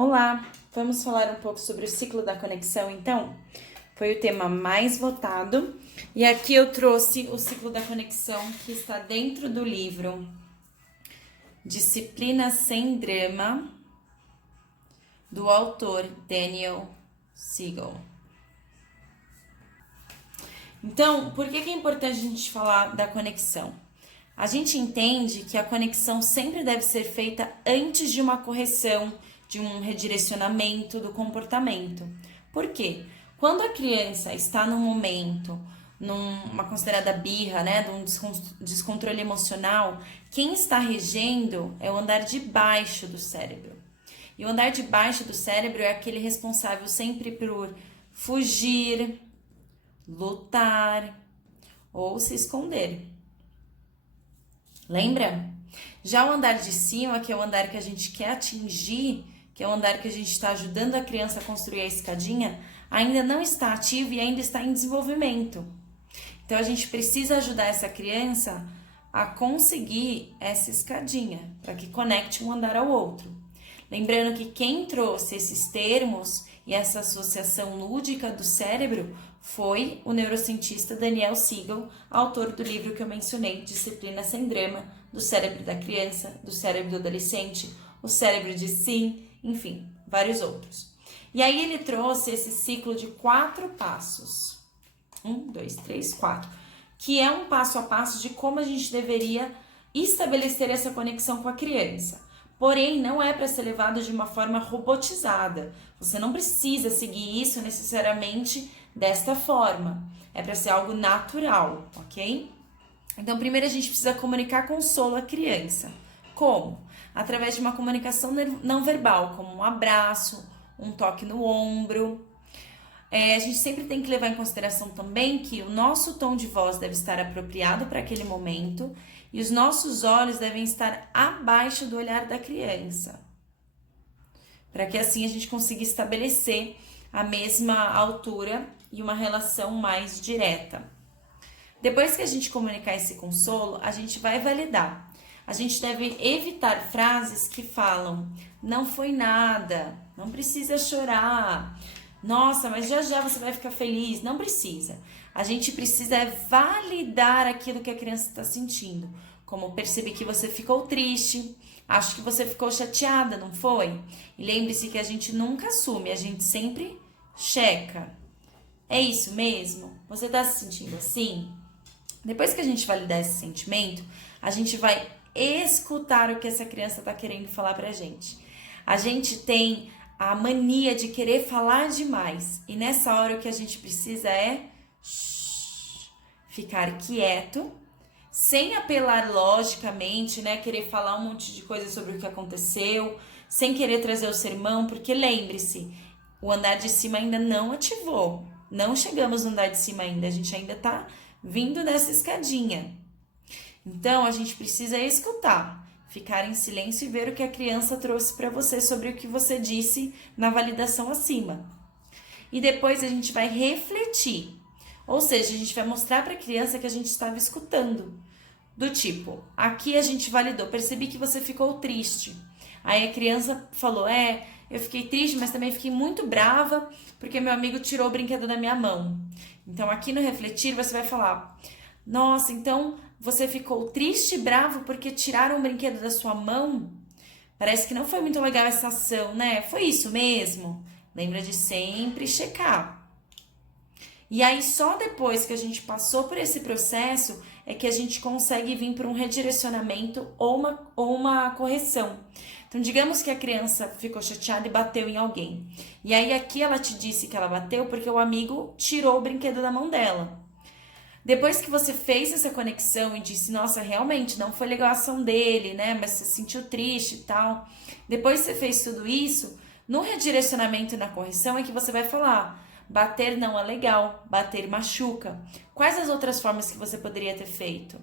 Olá, vamos falar um pouco sobre o ciclo da conexão, então? Foi o tema mais votado e aqui eu trouxe o ciclo da conexão que está dentro do livro Disciplina Sem Drama, do autor Daniel Siegel. Então, por que é importante a gente falar da conexão? A gente entende que a conexão sempre deve ser feita antes de uma correção, de um redirecionamento do comportamento. Por quê? Quando a criança está num momento, numa considerada birra, né, de um descontrole emocional, quem está regendo é o andar de baixo do cérebro. E o andar de baixo do cérebro é aquele responsável sempre por fugir, lutar ou se esconder. Lembra? Já o andar de cima, que é o andar que a gente quer atingir, que é o andar que a gente está ajudando a criança a construir a escadinha, ainda não está ativo e ainda está em desenvolvimento. Então a gente precisa ajudar essa criança a conseguir essa escadinha, para que conecte um andar ao outro. Lembrando que quem trouxe esses termos e essa associação lúdica do cérebro foi o neurocientista Daniel Siegel, autor do livro que eu mencionei, Disciplina Sem Drama, do cérebro da criança, do cérebro do adolescente, o cérebro de sim, enfim, vários outros. E aí ele trouxe esse ciclo de 4 passos. 1, 2, 3, 4. Que é um passo a passo de como a gente deveria estabelecer essa conexão com a criança. Porém, não é para ser levado de uma forma robotizada. Você não precisa seguir isso necessariamente desta forma. É para ser algo natural, ok? Então, primeiro a gente precisa comunicar consolo à criança. Como? Através de uma comunicação não verbal, como um abraço, um toque no ombro. A gente sempre tem que levar em consideração também que o nosso tom de voz deve estar apropriado para aquele momento e os nossos olhos devem estar abaixo do olhar da criança, para que assim a gente consiga estabelecer a mesma altura e uma relação mais direta. Depois que a gente comunicar esse consolo, a gente vai validar. A gente deve evitar frases que falam: não foi nada, não precisa chorar, nossa, mas já já você vai ficar feliz. Não precisa. A gente precisa validar aquilo que a criança está sentindo. Como perceber que você ficou triste, acho que você ficou chateada, não foi? E lembre-se que a gente nunca assume, a gente sempre checa. É isso mesmo? Você está se sentindo assim? Depois que a gente validar esse sentimento, a gente vai escutar o que essa criança está querendo falar pra gente. A gente tem a mania de querer falar demais. E nessa hora o que a gente precisa é ficar quieto, sem apelar logicamente, né? Querer falar um monte de coisa sobre o que aconteceu, sem querer trazer o sermão, porque lembre-se, o andar de cima ainda não ativou. Não chegamos no andar de cima ainda, a gente ainda tá vindo dessa escadinha. Então a gente precisa escutar. Ficar em silêncio e ver o que a criança trouxe para você sobre o que você disse na validação acima. E depois a gente vai refletir. Ou seja, a gente vai mostrar para a criança que a gente estava escutando. Do tipo, aqui a gente validou, percebi que você ficou triste. Aí a criança falou, eu fiquei triste, mas também fiquei muito brava porque meu amigo tirou o brinquedo da minha mão. Então aqui no refletir você vai falar, nossa, então você ficou triste e bravo porque tiraram o brinquedo da sua mão? Parece que não foi muito legal essa ação, né? Foi isso mesmo? Lembra de sempre checar. E aí, só depois que a gente passou por esse processo, é que a gente consegue vir para um redirecionamento ou uma correção. Então, digamos que a criança ficou chateada e bateu em alguém. E aí, aqui ela te disse que ela bateu porque o amigo tirou o brinquedo da mão dela. Depois que você fez essa conexão e disse, nossa, realmente não foi legal a ação dele, né? Mas você se sentiu triste e tal. Depois que você fez tudo isso, no redirecionamento e na correção é que você vai falar, bater não é legal, bater machuca. Quais as outras formas que você poderia ter feito?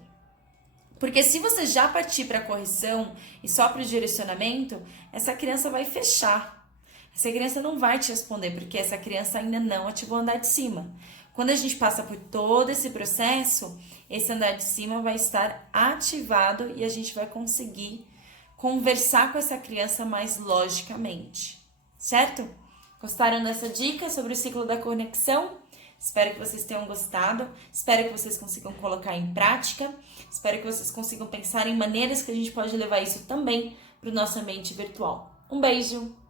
Porque se você já partir para a correção e só para o direcionamento, essa criança vai fechar. Essa criança não vai te responder, porque essa criança ainda não ativou o andar de cima. Quando a gente passa por todo esse processo, esse andar de cima vai estar ativado e a gente vai conseguir conversar com essa criança mais logicamente. certo? Gostaram dessa dica sobre o ciclo da conexão? Espero que vocês tenham gostado, espero que vocês consigam colocar em prática, espero que vocês consigam pensar em maneiras que a gente pode levar isso também para o nosso ambiente virtual. Um beijo!